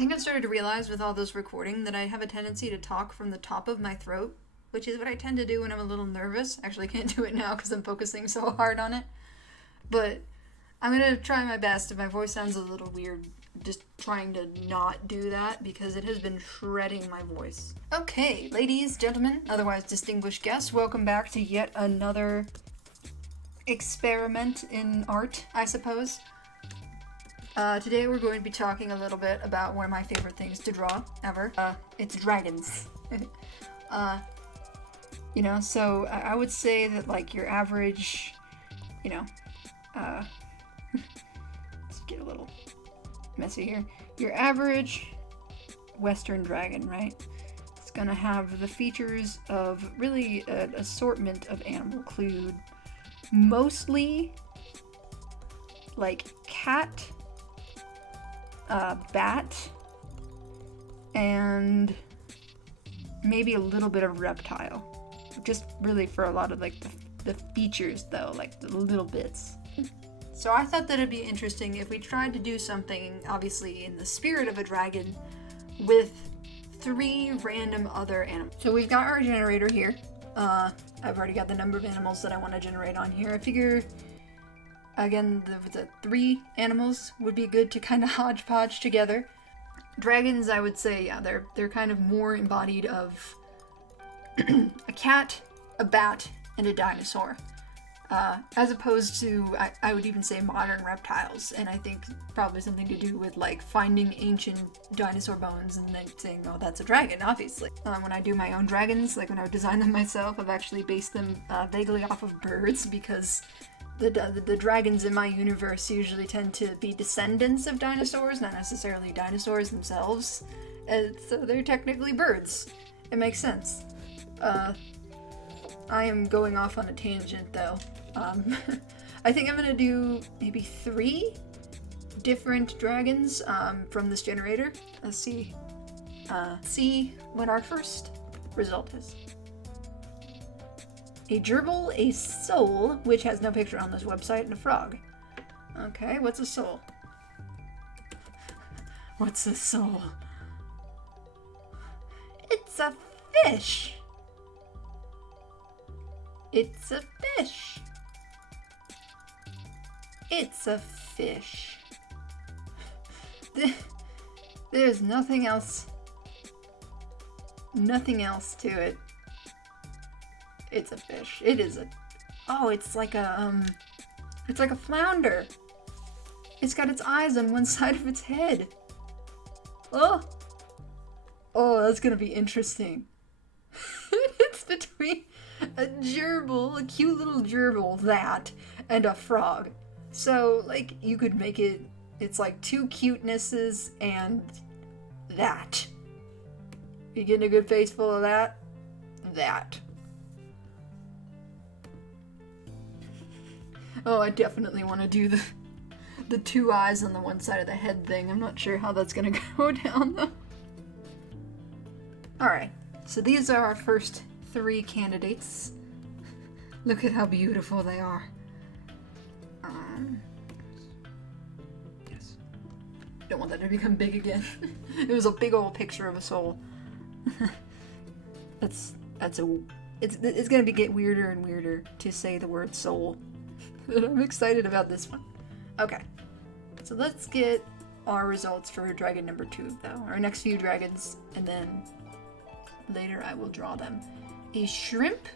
think I've started to realize with all those recording that I have a tendency to talk from the top of my throat, which is what I tend to do when I'm a little nervous. Actually, I can't do it now because I'm focusing so hard on it. But I'm going to try my best. If my voice sounds a little weird, just trying to not do that because it has been shredding my voice. Okay, ladies, gentlemen, otherwise distinguished guests, welcome back to yet another experiment in art, I suppose. Today we're going to be talking a little bit about one of my favorite things to draw ever. It's dragons. So I would say that like your average, let's get a little messy here. Your average Western dragon, right? It's gonna have the features of really an assortment of animal include mostly like cat, bat, and maybe a little bit of reptile. Just really for a lot of like the features though, like the little bits. So I thought that it'd be interesting if we tried to do something, obviously in the spirit of a dragon, with 3 random other animals. So we've got our generator here. I've already got the number of animals that I want to generate on here. I figure, again, the 3 animals would be good to kind of hodgepodge together. Dragons, I would say, yeah, they're kind of more embodied of a cat, a bat, and a dinosaur. As opposed to, I would even say modern reptiles, and I think probably something to do with like finding ancient dinosaur bones and then saying, oh, that's a dragon, obviously. When I do my own dragons, like when I design them myself, I've actually based them vaguely off of birds because the dragons in my universe usually tend to be descendants of dinosaurs, not necessarily dinosaurs themselves, and so they're technically birds. It makes sense. I am going off on a tangent though. I think I'm gonna do maybe 3 different dragons from this generator. Let's see what our first result is. A gerbil, a soul, which has no picture on this website, and a frog. Okay, what's a soul? What's a soul? It's a fish! It's a fish! It's a fish. There's nothing else to it. It's a fish. It is a... Oh, it's like a flounder. It's got its eyes on one side of its head. Oh, that's gonna be interesting. It's between a gerbil, a cute little gerbil, that, and a frog. So, like, you could make it's like 2 cutenesses and that. You getting a good face full of that? That. Oh, I definitely want to do the 2 eyes on the one side of the head thing. I'm not sure how that's gonna go down, though. Alright, so these are our first 3 candidates. Look at how beautiful they are. Yes. Don't want that to become big again. It was a big old picture of a soul. It's gonna get weirder and weirder to say the word soul. But I'm excited about this one. Okay, so let's get our results for dragon number 2, though. Our next few dragons, and then later I will draw them. A shrimp.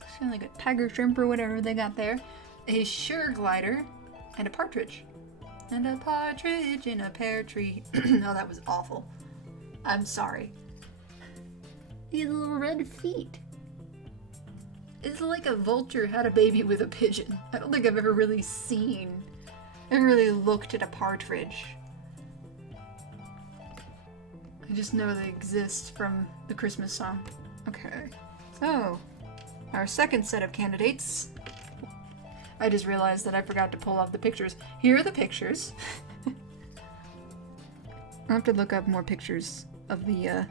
It's kind of like a tiger shrimp or whatever they got there. A sugar glider, and a partridge. And a partridge in a pear tree. Oh, that was awful. I'm sorry. These little red feet. It's like a vulture had a baby with a pigeon. I don't think I've ever really looked at a partridge. I just know they exist from the Christmas song. Okay, so our second set of candidates. I just realized that I forgot to pull off the pictures. Here are the pictures. I'll have to look up more pictures of the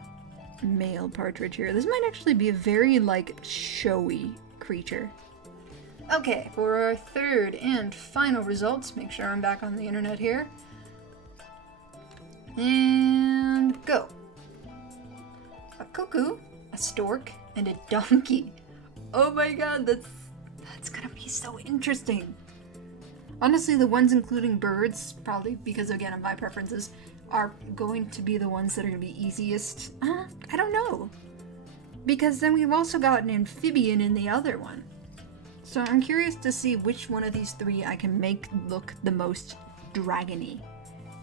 male partridge here. This might actually be a very, like, showy creature. Okay, for our third and final results, make sure I'm back on the internet here. And go. A cuckoo, a stork, and a donkey. Oh my god, that's gonna be so interesting. Honestly, the ones including birds, probably because again of my preferences, are going to be the ones that are gonna be easiest. I don't know. Because then we've also got an amphibian in the other one. So I'm curious to see which one of these three I can make look the most dragony.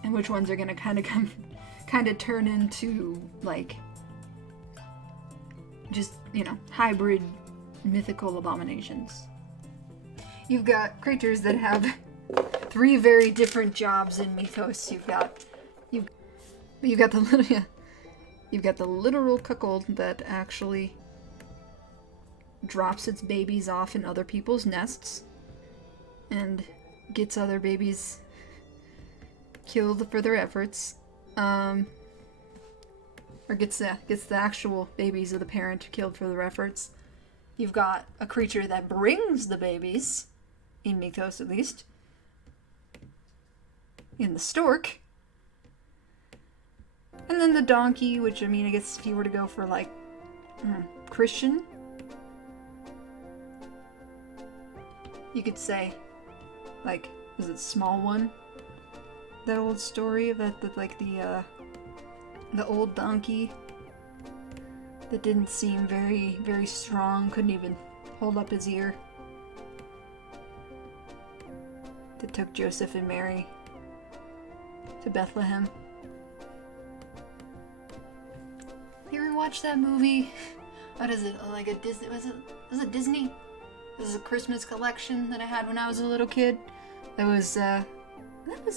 And which ones are gonna kind of turn into, like, just, you know, hybrid mythical abominations. You've got creatures that have three very different jobs in mythos. You've got the literal cuckold that actually drops its babies off in other people's nests and gets other babies killed for their efforts, or gets the actual babies of the parent killed for their efforts. You've got a creature that brings the babies, in mythos at least, in the stork. And then the donkey, which, I mean, I guess if you were to go for, like, Christian, you could say, like, was it Small One? That old story of the old donkey that didn't seem very, very strong, couldn't even hold up his ear, that took Joseph and Mary to Bethlehem. You ever watch that movie? What is it? Like a Disney? Was it Disney? This is a Christmas collection that I had when I was a little kid. That was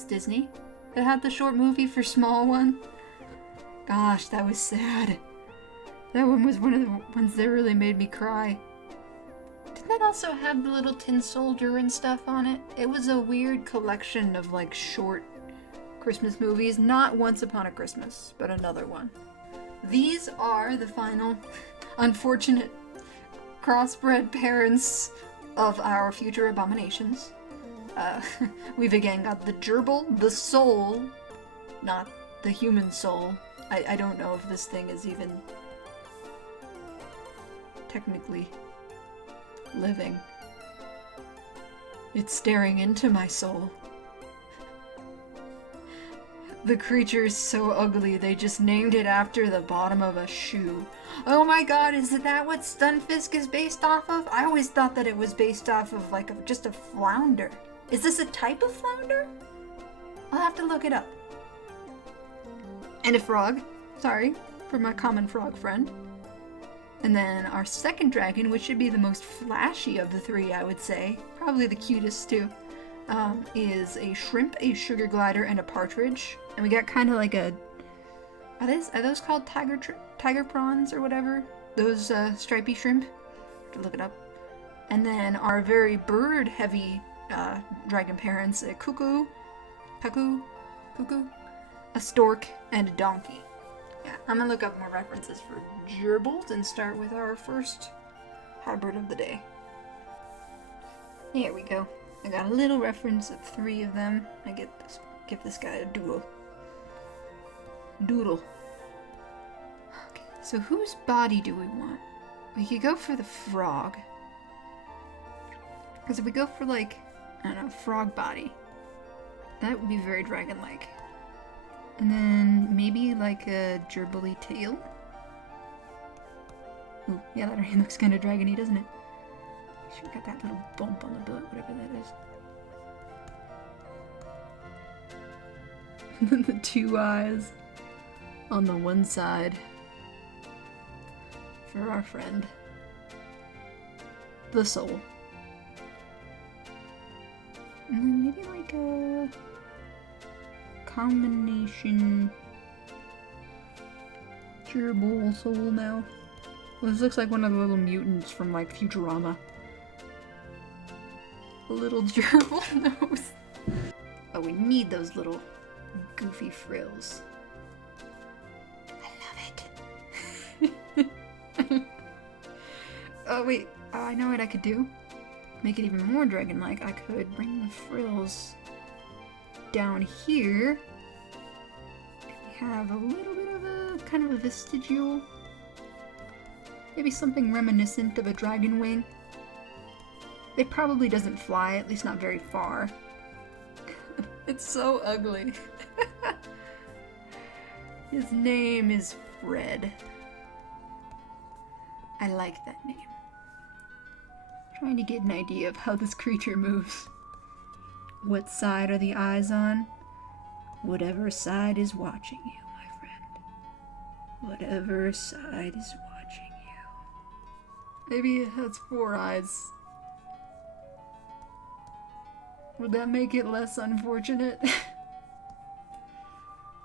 Disney. It had the short movie for Small One. Gosh, that was sad. That one was one of the ones that really made me cry. Didn't that also have the little tin soldier and stuff on it? It was a weird collection of, like, short Christmas movies. Not Once Upon a Christmas, but another one. These are the final unfortunate crossbred parents of our future abominations. We've again got the gerbil, the soul, not the human soul. I don't know if this thing is even technically living. It's staring into my soul. The creature is so ugly, they just named it after the bottom of a shoe. Oh my god, is that what Stunfisk is based off of? I always thought that it was based off of, like, just a flounder. Is this a type of flounder? I'll have to look it up. And a frog. Sorry, for my common frog friend. And then our second dragon, which should be the most flashy of the three, I would say. Probably the cutest, too. Is a shrimp, a sugar glider, and a partridge. And we got kind of like a... Are those called tiger prawns or whatever? Those stripy shrimp? To look it up. And then our very bird-heavy dragon parents, a cuckoo, a stork, and a donkey. Yeah, I'm gonna look up more references for gerbils and start with our first hybrid of the day. Here we go. I got a little reference of three of them. I give this guy a doodle. Okay, so whose body do we want? We could go for the frog. Because if we go for, like, I don't know, frog body, that would be very dragon-like. And then maybe like a gerbily tail. Ooh, yeah, that already looks kind of dragony, doesn't it? Should got that little bump on the butt, whatever that is. The two eyes on the one side for our friend, the soul. And then maybe like a combination gerbil soul now. Well, this looks like one of the little mutants from, like, Futurama. A little gerbil nose. Oh, we need those little goofy frills. I love it. Oh, wait. Oh, I know what I could do. Make it even more dragon-like. I could bring the frills down here. have a little bit of a kind of a vestigial, maybe something reminiscent of a dragon wing. It probably doesn't fly, at least not very far. It's so ugly. His name is Fred. I like that name. Trying to get an idea of how this creature moves. What side are the eyes on? Whatever side is watching you, my friend. Whatever side is watching you. Maybe it has 4 eyes. Would that make it less unfortunate?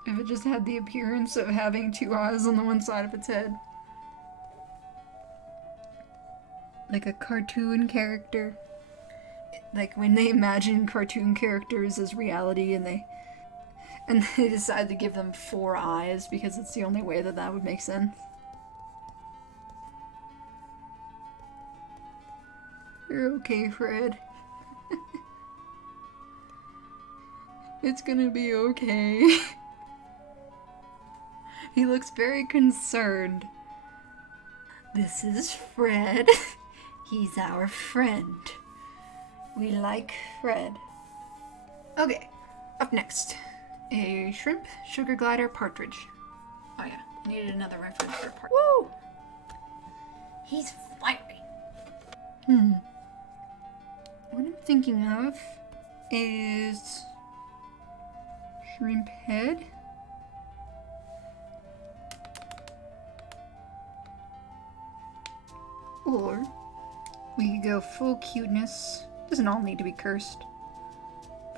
If it just had the appearance of having 2 eyes on the one side of its head. Like a cartoon character. Like when they imagine cartoon characters as reality and they decide to give them 4 eyes because it's the only way that would make sense. You're okay, Fred. It's gonna be okay. He looks very concerned. This is Fred. He's our friend. We like Fred. Okay, up next. A shrimp, sugar glider, partridge. Oh yeah, I needed another reference for partridge. Woo! He's fiery. What I'm thinking of is shrimp head. Or we could go full cuteness. Doesn't all need to be cursed.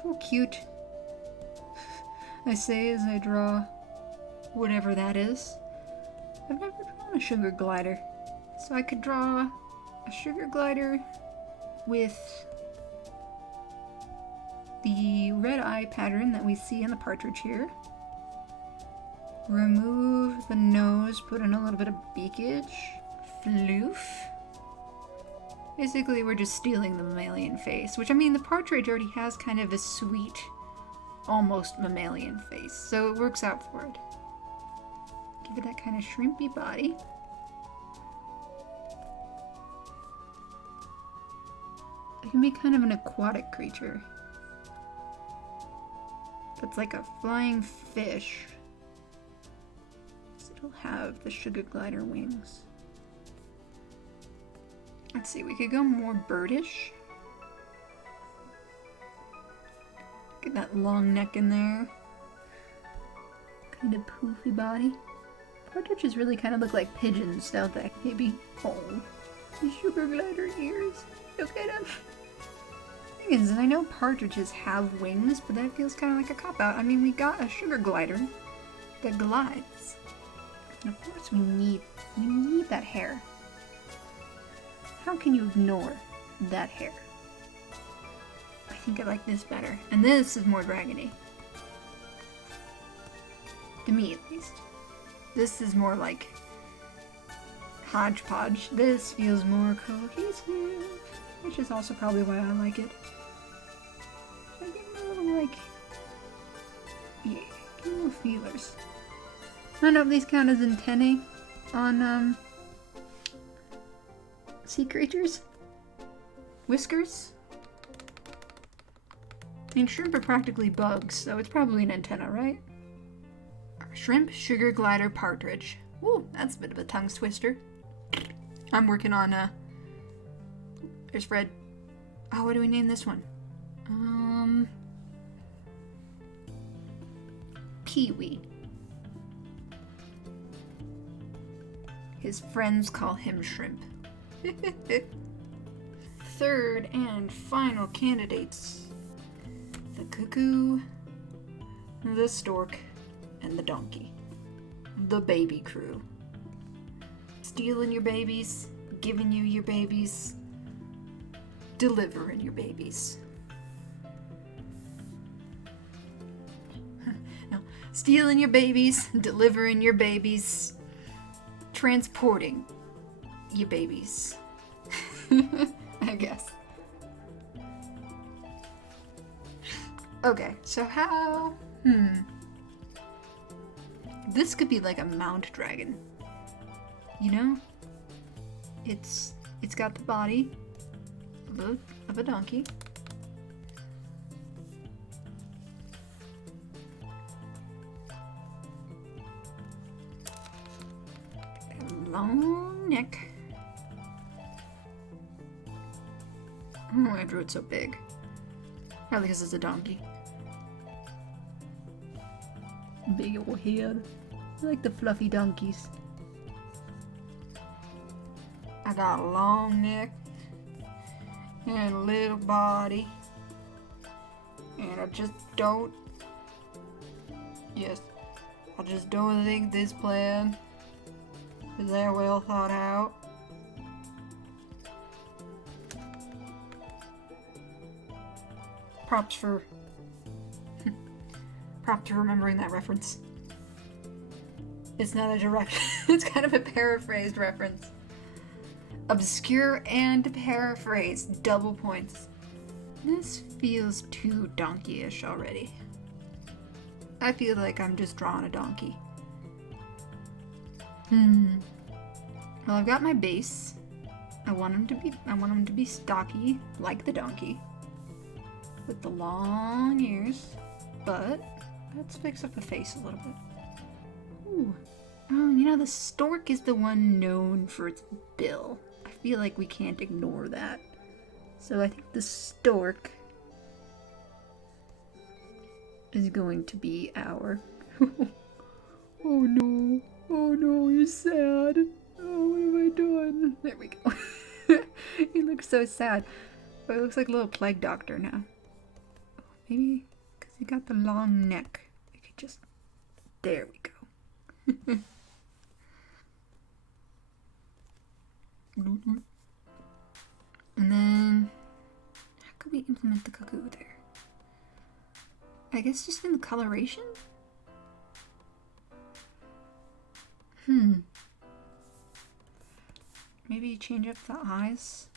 Full cute. I say as I draw whatever that is. I've never drawn a sugar glider. So I could draw a sugar glider with the red eye pattern that we see in the partridge here. Remove the nose, put in a little bit of beakage. Floof. Basically, we're just stealing the mammalian face, which, I mean, the partridge already has kind of a sweet, almost mammalian face, so it works out for it. Give it that kind of shrimpy body. It can be kind of an aquatic creature. It's like a flying fish. So it'll have the sugar glider wings. Let's see, we could go more birdish. Get that long neck in there. Kind of poofy body. Partridges really kind of look like pigeons, don't they? Maybe. Oh, the sugar glider ears. Look at them. Thing is, I know partridges have wings, but that feels kind of like a cop-out. I mean, we got a sugar glider that glides. And of course we need that hair. How can you ignore that hair? I think I like this better. And this is more dragony. To me, at least. This is more like hodgepodge. This feels more cohesive. Which is also probably why I like it. So I give it a little, like... Yeah, give it little feelers. I don't know if these count as antennae on, sea creatures? Whiskers? I mean, shrimp are practically bugs, so it's probably an antenna, right? Shrimp, sugar glider, partridge. Ooh, that's a bit of a tongue twister. I'm working on, there's Fred. Oh, what do we name this one? Pee-wee. His friends call him Shrimp. Third and final candidates. The cuckoo, the stork, and the donkey. The baby crew. Stealing your babies, giving you your babies, delivering your babies. No, stealing your babies, delivering your babies, transporting your babies. I guess. Okay, so how... This could be like a mount dragon. You know? It's got the body of a donkey. A long neck. I don't know why I drew it so big. Probably because it's a donkey. Big old head. I like the fluffy donkeys. I got a long neck and a little body. And I just don't think this plan is that well thought out. Props for remembering that reference. It's not a direct, it's kind of a paraphrased reference. Obscure and paraphrased, double points. This feels too donkey-ish already. I feel like I'm just drawing a donkey. Well, I've got my base. I want him to be stocky, like the donkey, with the long ears. But let's fix up the face a little bit. Ooh. Oh, you know, the stork is the one known for its bill. I feel like we can't ignore that. So I think the stork is going to be our... Oh no, he's sad. Oh, what have I done? There we go. He looks so sad. But it looks like a little plague doctor now. Maybe because he got the long neck. We could just... There we go. And then... How could we implement the cuckoo there? I guess just in the coloration? Maybe change up the eyes.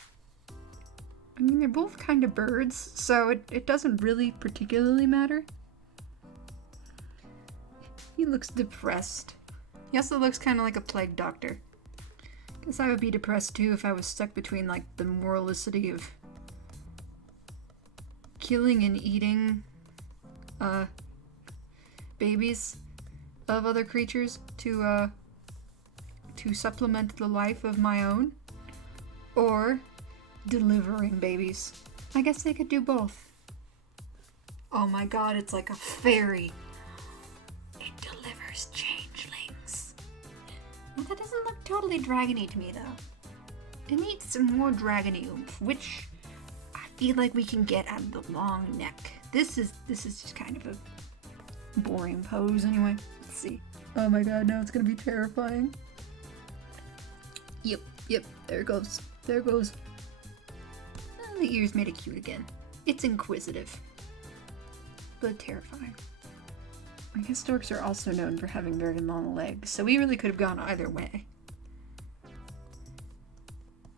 I mean, they're both kind of birds, so it doesn't really particularly matter. He looks depressed. He also looks kind of like a plague doctor. Guess I would be depressed too if I was stuck between, like, the moralicity of killing and eating babies of other creatures to supplement the life of my own, or delivering babies. I guess they could do both. Oh my god, it's like a fairy. It delivers changelings. Well, that doesn't look totally dragony to me though. It needs some more dragony oomph, which I feel like we can get out of the long neck. This is just kind of a boring pose anyway. Let's see. Oh my god, now it's gonna be terrifying. Yep, there it goes. There it goes. Oh, the ears made it cute again. It's inquisitive, but terrifying. I guess storks are also known for having very long legs, so we really could have gone either way.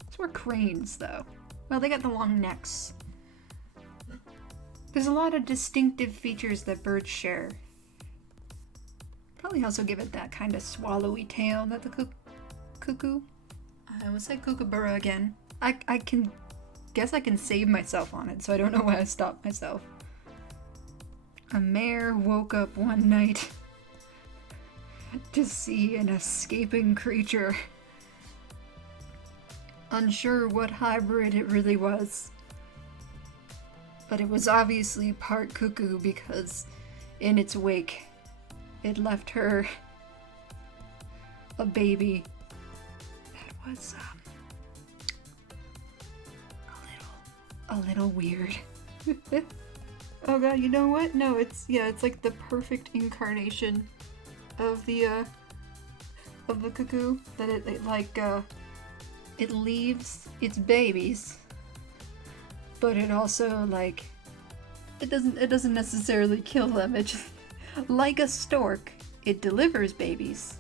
It's more cranes, though. Well, they got the long necks. There's a lot of distinctive features that birds share. Probably also give it that kind of swallowy tail that the cuckoo. I almost said kookaburra again. I guess I can save myself on it, so I don't know why I stopped myself. A mare woke up one night to see an escaping creature. Unsure what hybrid it really was. But it was obviously part cuckoo because in its wake it left her a baby that was a little weird. Oh god, you know what? No, it's like the perfect incarnation of the cuckoo, that it leaves its babies, but it also, like, it doesn't necessarily kill them. It just, like a stork, it delivers babies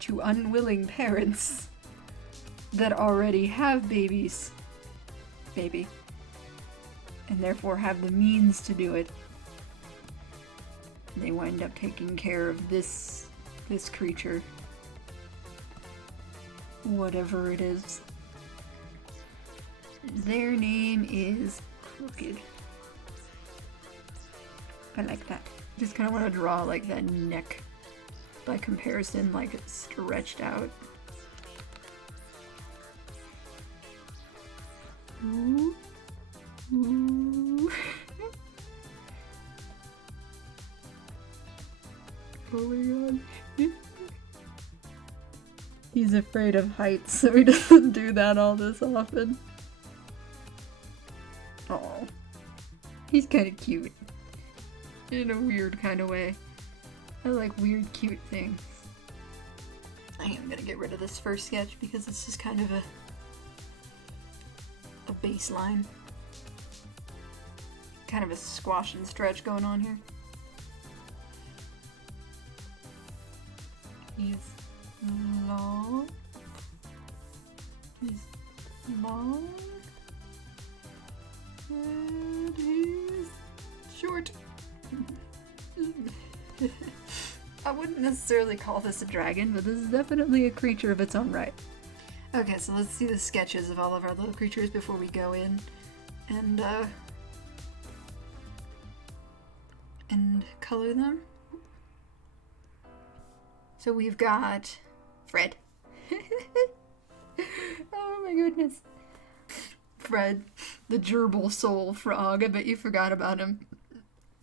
to unwilling parents that already have baby, and therefore have the means to do it. They wind up taking care of this this creature. Whatever it is. Their name is Crooked. I like that. Just kind of want to draw like that neck by comparison, like it's stretched out. Ooh. Ooh. Oh my god. He's afraid of heights, so he doesn't do that all this often. Oh, he's kind of cute. In a weird kind of way. I like weird, cute things. I am gonna get rid of this first sketch because it's just kind of a baseline. Kind of a squash and stretch going on here. He's long. He's long. And he's short. I wouldn't necessarily call this a dragon, but this is definitely a creature of its own right. Okay, so let's see the sketches of all of our little creatures before we go in and color them. So we've got Fred. Oh my goodness. Fred, the gerbil soul frog. I bet you forgot about him.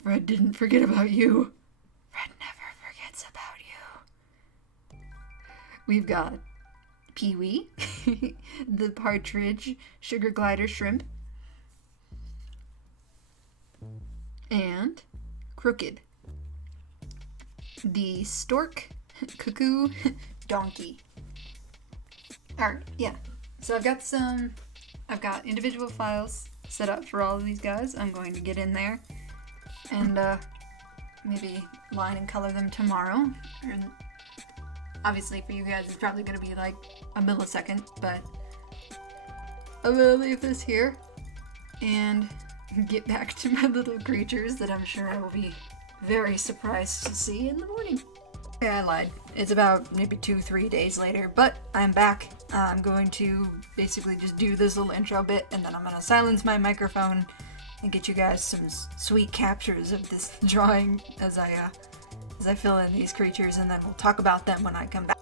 Fred didn't forget about you. Fred never forgets about you. We've got Pee-wee, the partridge sugar glider shrimp, and Crooked, the stork cuckoo donkey. Alright, yeah. So I've got individual files set up for all of these guys. I'm going to get in there and maybe line and color them tomorrow. And obviously for you guys it's probably going to be like a millisecond, but I'm going to leave this here and get back to my little creatures that I'm sure I will be very surprised to see in the morning. Yeah, I lied. It's about maybe 2-3 days later, but I'm back. I'm going to basically just do this little intro bit, and then I'm going to silence my microphone and get you guys some sweet captures of this drawing as I fill in these creatures, and then we'll talk about them when I come back.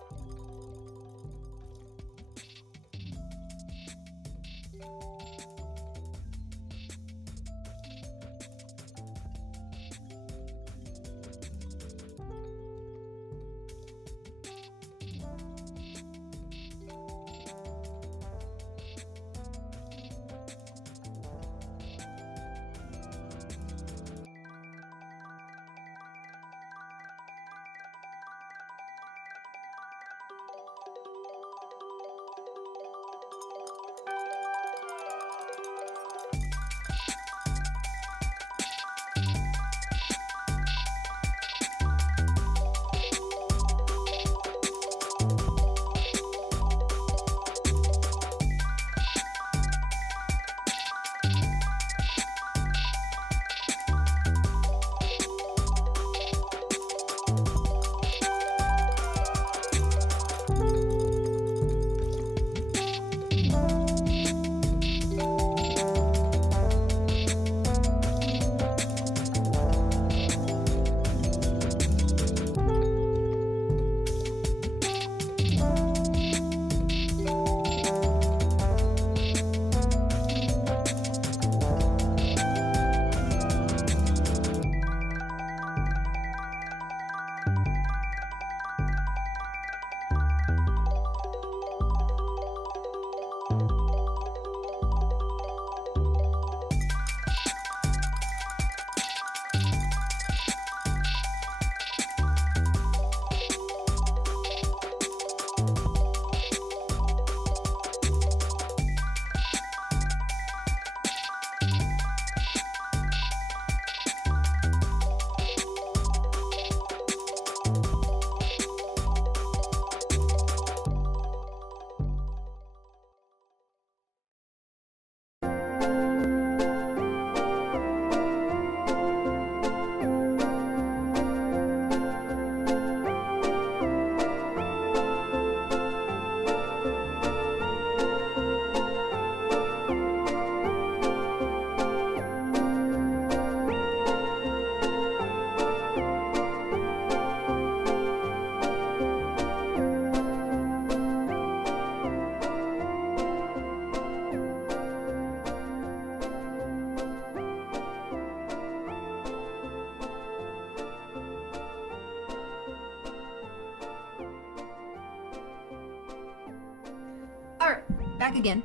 Back again.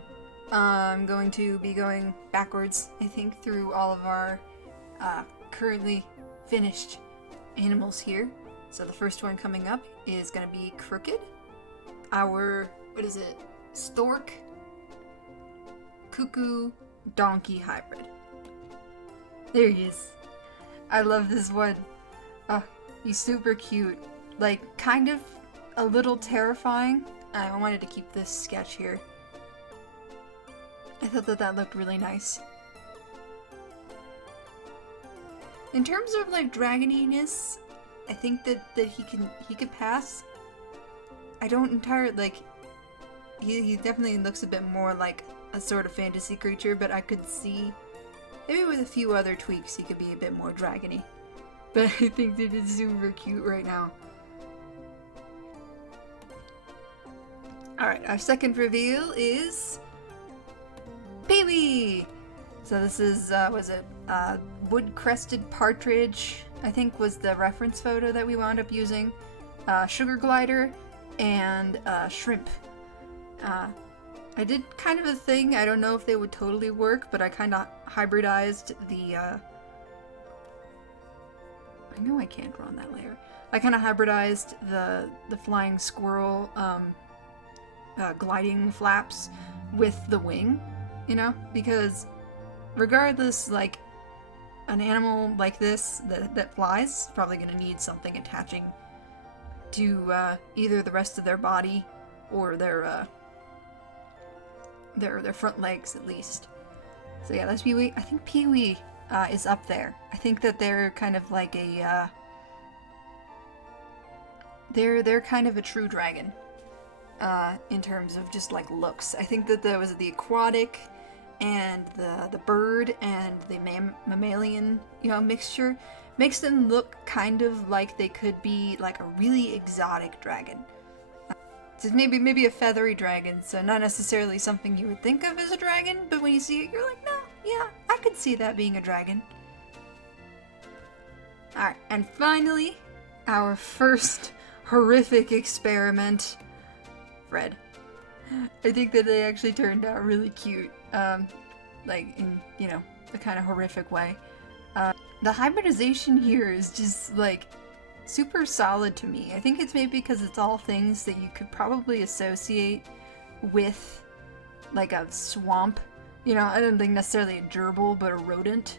I'm going to be going backwards, I think, through all of our currently finished animals here. So the first one coming up is going to be Crooked. Our, stork, cuckoo, donkey hybrid. There he is. I love this one. Oh, he's super cute. Like, kind of a little terrifying. I wanted to keep this sketch here. I thought that looked really nice. In terms of like dragoniness, I think that he could pass. I don't entirely like. He definitely looks a bit more like a sort of fantasy creature, but I could see maybe with a few other tweaks he could be a bit more dragony. But I think that it's super cute right now. Alright, our second reveal is Pee-wee! So this is, wood-crested partridge, I think was the reference photo that we wound up using. Sugar glider, and shrimp. I did kind of a thing, I don't know if they would totally work, but I kind of hybridized the, I know I can't draw on that layer. I kind of hybridized the flying squirrel, gliding flaps with the wing, you know? Because regardless, like, an animal like this that flies is probably going to need something attaching to either the rest of their body or their front legs at least. So yeah, that's Pee-wee. I think Pee-wee is up there. I think that they're kind of like a they're kind of a true dragon in terms of just like looks. I think that there was the aquatic and the bird and the mammalian, mixture makes them look kind of like they could be like a really exotic dragon. Just maybe a feathery dragon, so not necessarily something you would think of as a dragon, but when you see it, you're like, no, yeah, I could see that being a dragon. Alright, and finally, our first horrific experiment, Fred. I think that they actually turned out really cute, like in, a kind of horrific way. The hybridization here is just, like, super solid to me. I think it's maybe because it's all things that you could probably associate with, like, a swamp. I don't think necessarily a gerbil, but a rodent,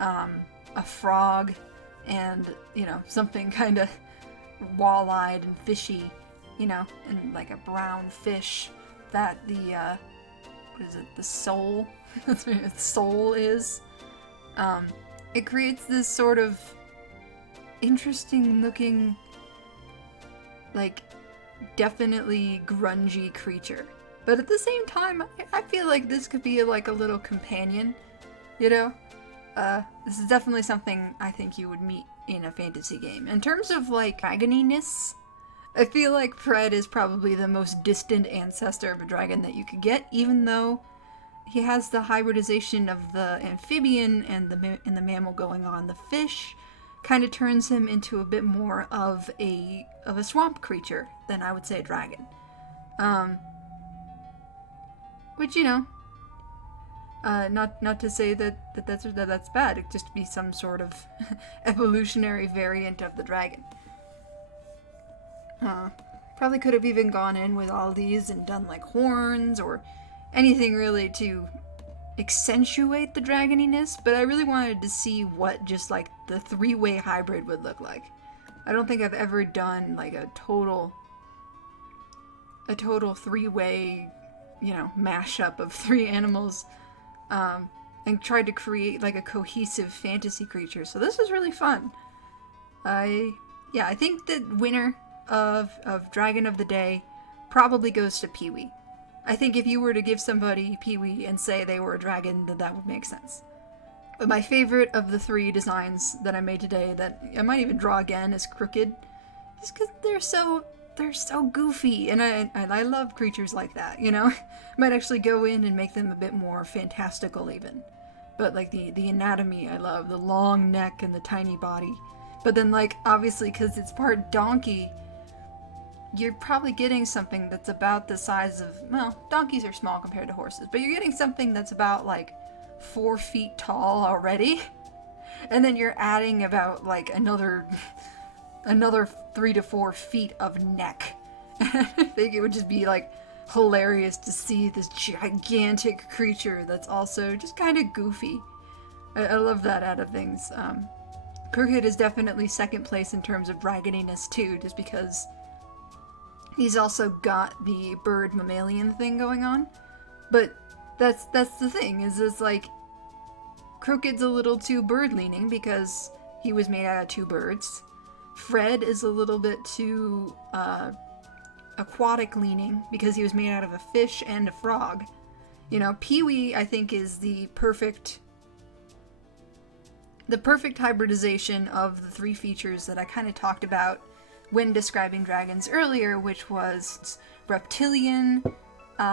a frog, and, something kind of wall-eyed and fishy, and like a brown fish that the, the soul, that's what the soul is. It creates this sort of interesting looking, like, definitely grungy creature. But at the same time, I feel like this could be like a little companion, This is definitely something I think you would meet in a fantasy game. In terms of, like, dragoniness, I feel like Fred is probably the most distant ancestor of a dragon that you could get, even though he has the hybridization of the amphibian and the mammal going on. The fish kind of turns him into a bit more of a swamp creature than I would say a dragon. Which, not to say that's bad. It could just be some sort of evolutionary variant of the dragon. Probably could have even gone in with all these and done like horns or anything really to accentuate the dragoniness, but I really wanted to see what just like the three-way hybrid would look like. I don't think I've ever done like a total three-way, mashup of three animals, and tried to create like a cohesive fantasy creature. So this was really fun. I think the winner of Dragon of the Day probably goes to Pee-wee. I think if you were to give somebody Pee-wee and say they were a dragon, then that would make sense. But my favorite of the three designs that I made today, that I might even draw again, is Crooked, just because they're so goofy, and I love creatures like that, I might actually go in and make them a bit more fantastical even. But like the anatomy I love, the long neck and the tiny body. But then like obviously because it's part donkey, you're probably getting something that's about the size of, well, donkeys are small compared to horses, but you're getting something that's about like 4 feet tall already. And then you're adding about like another 3 to 4 feet of neck. I think it would just be like hilarious to see this gigantic creature that's also just kind of goofy. I love that out of things. Crooked is definitely second place in terms of dragoniness too, just because he's also got the bird mammalian thing going on. But that's the thing, is it's like Crooked's a little too bird leaning because he was made out of 2 birds. Fred is a little bit too aquatic leaning because he was made out of a fish and a frog. You know, Pee-wee, I think, is the perfect hybridization of the 3 features that I kind of talked about when describing dragons earlier, which was reptilian,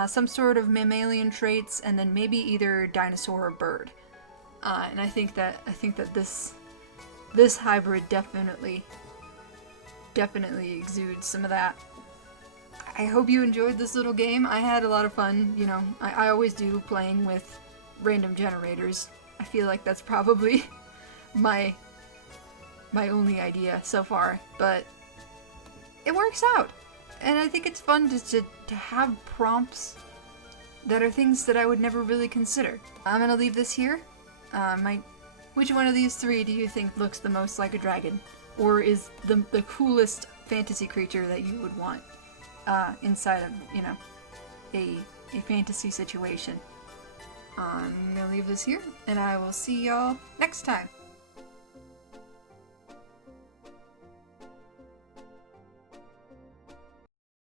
some sort of mammalian traits, and then maybe either dinosaur or bird. And I think that this hybrid definitely exudes some of that. I hope you enjoyed this little game. I had a lot of fun. You know, I always do playing with random generators. I feel like that's probably my only idea so far, but it works out. And I think it's fun to have prompts that are things that I would never really consider. I'm gonna leave this here. Which one of these 3 do you think looks the most like a dragon? Or is the coolest fantasy creature that you would want inside of, you know, a fantasy situation? I'm gonna leave this here, and I will see y'all next time.